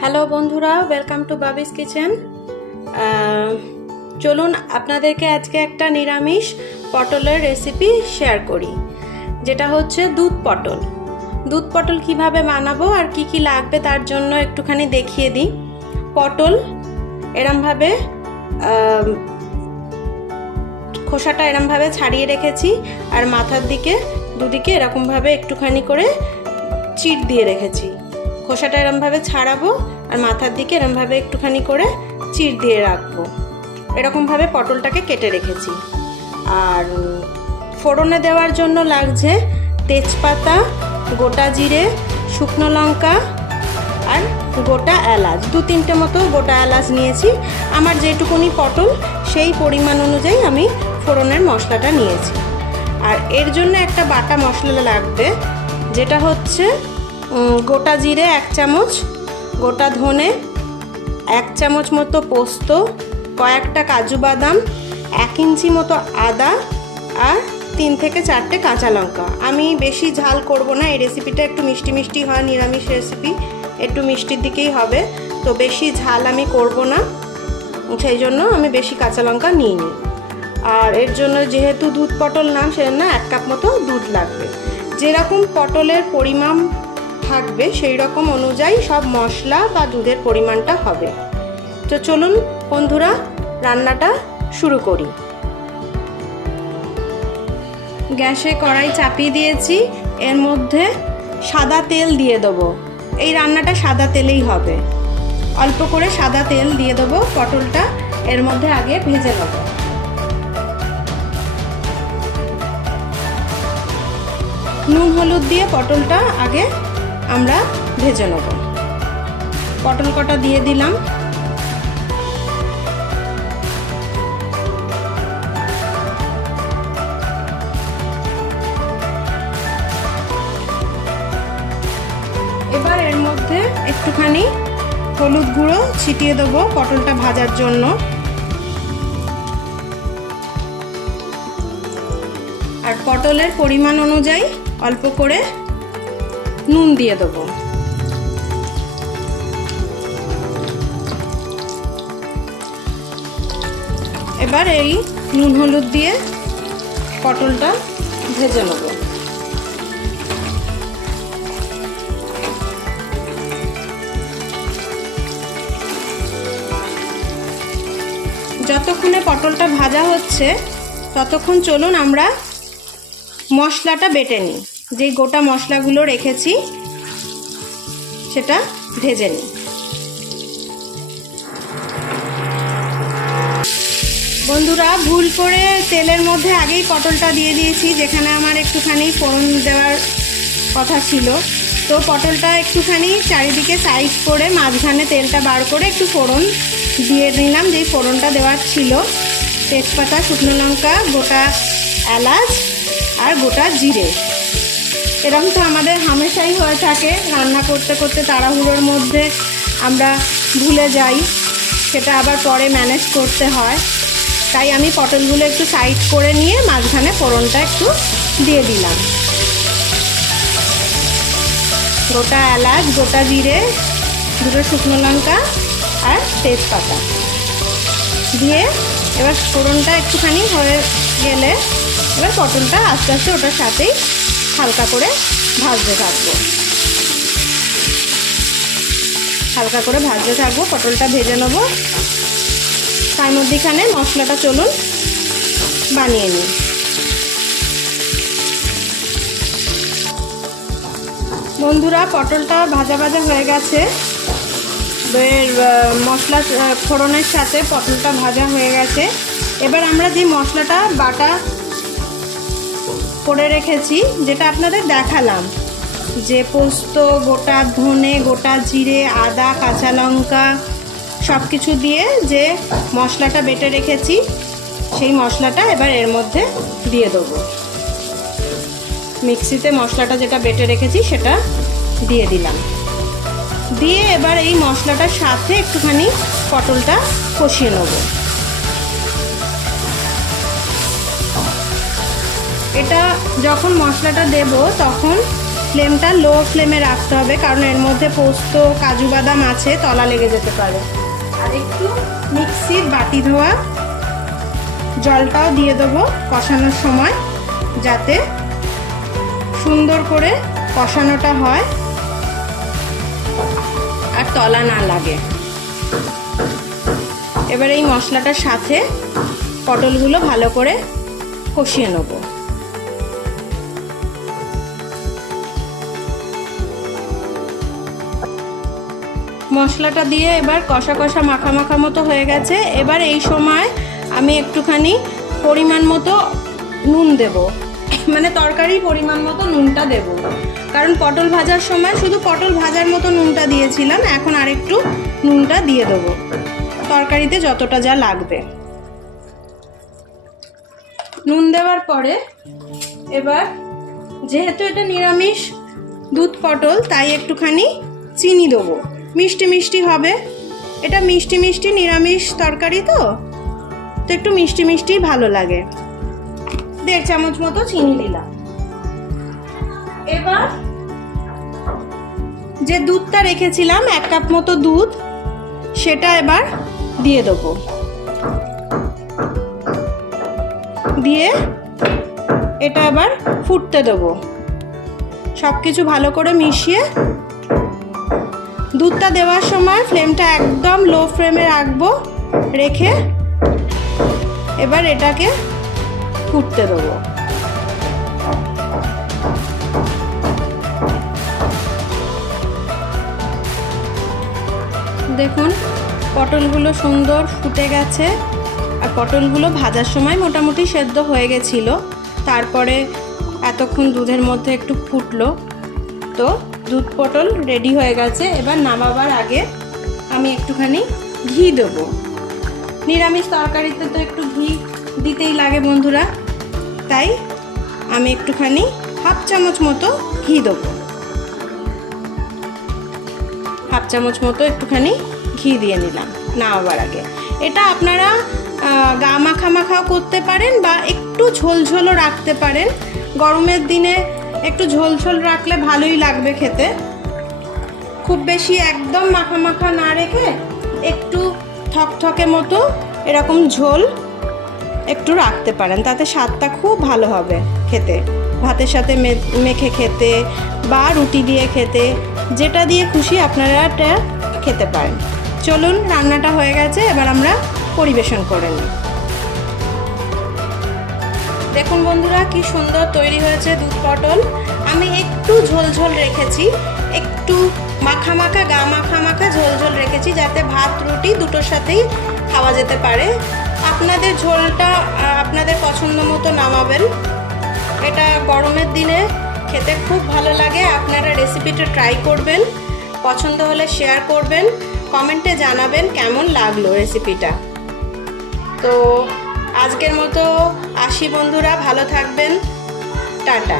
Hello বন্ধুরা, welcome to বাবিস kitchen. চলুন আপনাদেরকে আজকে একটা নিরামিষ পটলের রেসিপি শেয়ার করি, যেটা হচ্ছে দুধ পটল। দুধ পটল কিভাবে বানাবো আর কি কি লাগবে তার জন্য একটুখানি দেখিয়ে দিই। পটল এরমভাবে খোসাটা এরমভাবে ছাড়িয়ে রেখেছি, আর মাথার দিকে দুদিকে এরকমভাবে একটুখানি করে চিট দিয়ে রেখেছি। খোসাটা এরমভাবে ছাড়াবো আর মাথার দিকে এরমভাবে একটুখানি করে চিড় দিয়ে রাখবো। এরকমভাবে পটলটাকে কেটে রেখেছি। আর ফোড়নে দেওয়ার জন্য লাগছে তেজপাতা, গোটা জিরে, শুকনো লঙ্কা আর গোটা এলাচ। 2-3টে মতো গোটা এলাচ নিয়েছি। আমার যেটুকুনি পটল সেই পরিমাণ অনুযায়ী আমি ফোড়নের মশলাটা নিয়েছি। আর এর জন্য একটা বাটা মশলা লাগবে, যেটা হচ্ছে গোটা জিরে 1 চামচ, গোটা ধনে 1 চামচ মতো পোস্ত, কয়েকটা কাজু বাদাম, 1 ইঞ্চি মতো আদা আর 3 থেকে 4টে কাঁচা লঙ্কা। আমি বেশি ঝাল করব না, এই রেসিপিটা একটু মিষ্টি মিষ্টি হয়, নিরামিষ রেসিপি একটু মিষ্টির দিকেই হবে, তো বেশি ঝাল আমি করব না, সেই জন্য আমি বেশি কাঁচা লঙ্কা নিইনি। আর এর জন্য যেহেতু দুধ পটল নাম, সেজন্য 1 কাপ মতো দুধ লাগবে। যেরকম পটলের পরিমাণ থাকবে সেই রকম অনুযায়ী সব মশলা বা দুধের পরিমাণটা হবে। তো চলুন বন্ধুরা রান্নাটা শুরু করি। গ্যাসে কড়াই চাপিয়ে দিয়েছি, এর মধ্যে সাদা তেল দিয়ে দেবো। এই রান্নাটা সাদা তেলেই হবে। অল্প করে সাদা তেল দিয়ে দেবো, পটলটা এর মধ্যে আগে ভেজে নেব। নুন হলুদ দিয়ে পটলটা আগে আমরা ভেজে নেব। পটল কটা দিয়ে দিলাম। এবার এর মধ্যে একটুখানি হলুদ গুঁড়ো ছিটিয়ে দেবো পটলটা ভাজার জন্য। আর পটলের পরিমাণ অনুযায়ী অল্প করে নুন দিয়ে দেবো। এবার এই নুন হলুদ দিয়ে পটলটা ভেজে নেব। যতক্ষণে পটলটা ভাজা হচ্ছে ততক্ষণ চলুন আমরা মশলাটা বেটে নিই। যে গোটা মশলাগুলো রেখেছি সেটা ভেজে নিই। বন্ধুরা, ভুল করে তেলের মধ্যে আগেই পটলটা দিয়ে দিয়েছি, যেখানে আমার একটুখানি ফোড়ন দেওয়ার কথা ছিল। তো পটলটা একটুখানি চারিদিকে সাইড করে মাঝখানে তেলটা বার করে একটু ফোড়ন দিয়ে নিলাম। যেই ফোড়নটা দেওয়ার ছিল তেজপাতা, শুকনো লঙ্কা, গোটা এলাচ আর গোটা জিরে। এরকম তো আমাদের হামেশাই হয়ে থাকে, রান্না করতে করতে তাড়াহুড়োর মধ্যে আমরা ভুলে যাই, সেটা আবার পরে ম্যানেজ করতে হয়। তাই আমি পটলগুলো একটু সাইড করে নিয়ে মাঝখানে ফোড়নটা একটু দিয়ে দিলাম। গোটা এলাচ, গোটা জিরে, 2টো শুকনো লঙ্কা আর তেজপাতা দিয়ে এবার ফোড়নটা একটুখানি হয়ে গেলে এবার পটলটা আস্তে আস্তে ওটার সাথেই হালকা করে ভাজতে থাকবো। হালকা করে ভাজতে থাকবো, পটলটা ভেজে নেবো। তার মধ্যেখানে মশলাটা চলুন বানিয়ে নিই। বন্ধুরা, পটলটা ভাজা ভাজা হয়ে গেছে। মশলা ফোড়নের সাথে পটলটা ভাজা হয়ে গেছে। এবার আমরা যে মশলাটা বাটা করে রেখেছি, যেটা আপনাদের দেখালাম, যে পোস্ত, গোটা ধনে, গোটা জিরে, আদা, কাঁচা লঙ্কা সব কিছু দিয়ে যে মশলাটা বেটে রেখেছি, সেই মশলাটা এবার এর মধ্যে দিয়ে দেবো। মিক্সিতে মশলাটা যেটা বেটে রেখেছি সেটা দিয়ে দিলাম। দিয়ে এবার এই মশলাটার সাথে একটুখানি পটলটা কষিয়ে নেব। এটা যখন মশলাটা দেব তখন ফ্লেমটা লো ফ্লেমে রাখতে হবে, কারণ এর মধ্যে পোস্ত কাজু বাদাম আছে, তলা লেগে যেতে পারে। আর একটু মিক্সির বাটি ধোয়া জলটাও দিয়ে দেবো কষানোর সময়, যাতে সুন্দর করে কষানোটা হয় আর তলা না লাগে। এবার এই মশলাটার সাথে পটলগুলো ভালো করে কষিয়ে নেব। মশলাটা দিয়ে এবার কষা কষা মাখা মাখা মতো হয়ে গেছে। এবার এই সময় আমি একটুখানি পরিমাণ মতো নুন দেব, মানে তরকারি পরিমাণ মতো নুনটা দেব, কারণ পটল ভাজার সময় শুধু পটল ভাজার মতো নুনটা দিয়েছিলাম, এখন আরেকটু নুনটা দিয়ে দেবো তরকারিতে যতটা যা লাগবে। নুন দেওয়ার পরে এবার যেহেতু এটা নিরামিষ দুধ পটল, তাই একটুখানি চিনি দেবো, মিষ্টি মিষ্টি হবে। এটা মিষ্টি মিষ্টি নিরামিষ তরকারি তো একটু মিষ্টি মিষ্টি ভালো লাগে। 1.5 চামচ মতো চিনি দিলাম। এবার যে দুধটা রেখেছিলাম 1 কাপ মতো দুধ, সেটা এবার দিয়ে দেবো। দিয়ে এটা এবার ফুটতে দেবো। সব কিছু ভালো করে মিশিয়ে দুধটা দেওয়ার সময় ফ্লেমটা একদম লো ফ্লেমে রাখবো, রেখে এবার এটাকে ফুটতে দেবো। দেখুন পটলগুলো সুন্দর ফুটে গেছে, আর পটলগুলো ভাজার সময় মোটামুটি সেদ্ধ হয়ে গেছিল। তারপরে এতক্ষণ দুধের মধ্যে একটু ফুটলো, তো দুধ পটল রেডি হয়ে গেছে। এবার নামাবার আগে আমি একটুখানি ঘি দেবো। নিরামিষ তরকারিতে তো একটু ঘি দিতেই লাগে বন্ধুরা, তাই আমি একটুখানি 1/2 চামচ মতো ঘি দেবো। 1/2 চামচ মতো একটুখানি ঘি দিয়ে নিলাম নামাবার আগে। এটা আপনারা গা মাখা মাখাও করতে পারেন বা একটু ঝোলঝোলও রাখতে পারেন। গরমের দিনে একটু ঝোলঝোল রাখলে ভালোই লাগবে খেতে। খুব বেশি একদম মাখা মাখা না রেখে একটু থকথকে মতো এরকম ঝোল একটু রাখতে পারেন, তাতে স্বাদটা খুব ভালো হবে খেতে। ভাতের সাথে মেখে খেতে বা রুটি দিয়ে খেতে, যেটা দিয়ে খুশি আপনারা এটা খেতে পারেন। চলুন, রান্নাটা হয়ে গেছে, এবার আমরা পরিবেশন করে নিই। দেখুন বন্ধুরা কি সুন্দর তৈরি হয়েছে দুধ পটল। আমি একটু ঝোলঝোল রেখেছি, একটু মাখা মাখা গা মাখা মাখা ঝোলঝোল রেখেছি, যাতে ভাত রুটি দুটোর সাথেই খাওয়া যেতে পারে। আপনাদের ঝোলটা আপনাদের পছন্দ মতো নামাবেন। এটা গরমের দিনে খেতে খুব ভালো লাগে। আপনারা রেসিপিটা ট্রাই করবেন, পছন্দ হলে শেয়ার করবেন, কমেন্টে জানাবেন কেমন লাগলো রেসিপিটা। তো আজকের মতো আসি বন্ধুরা, ভালো থাকবেন, টাটা।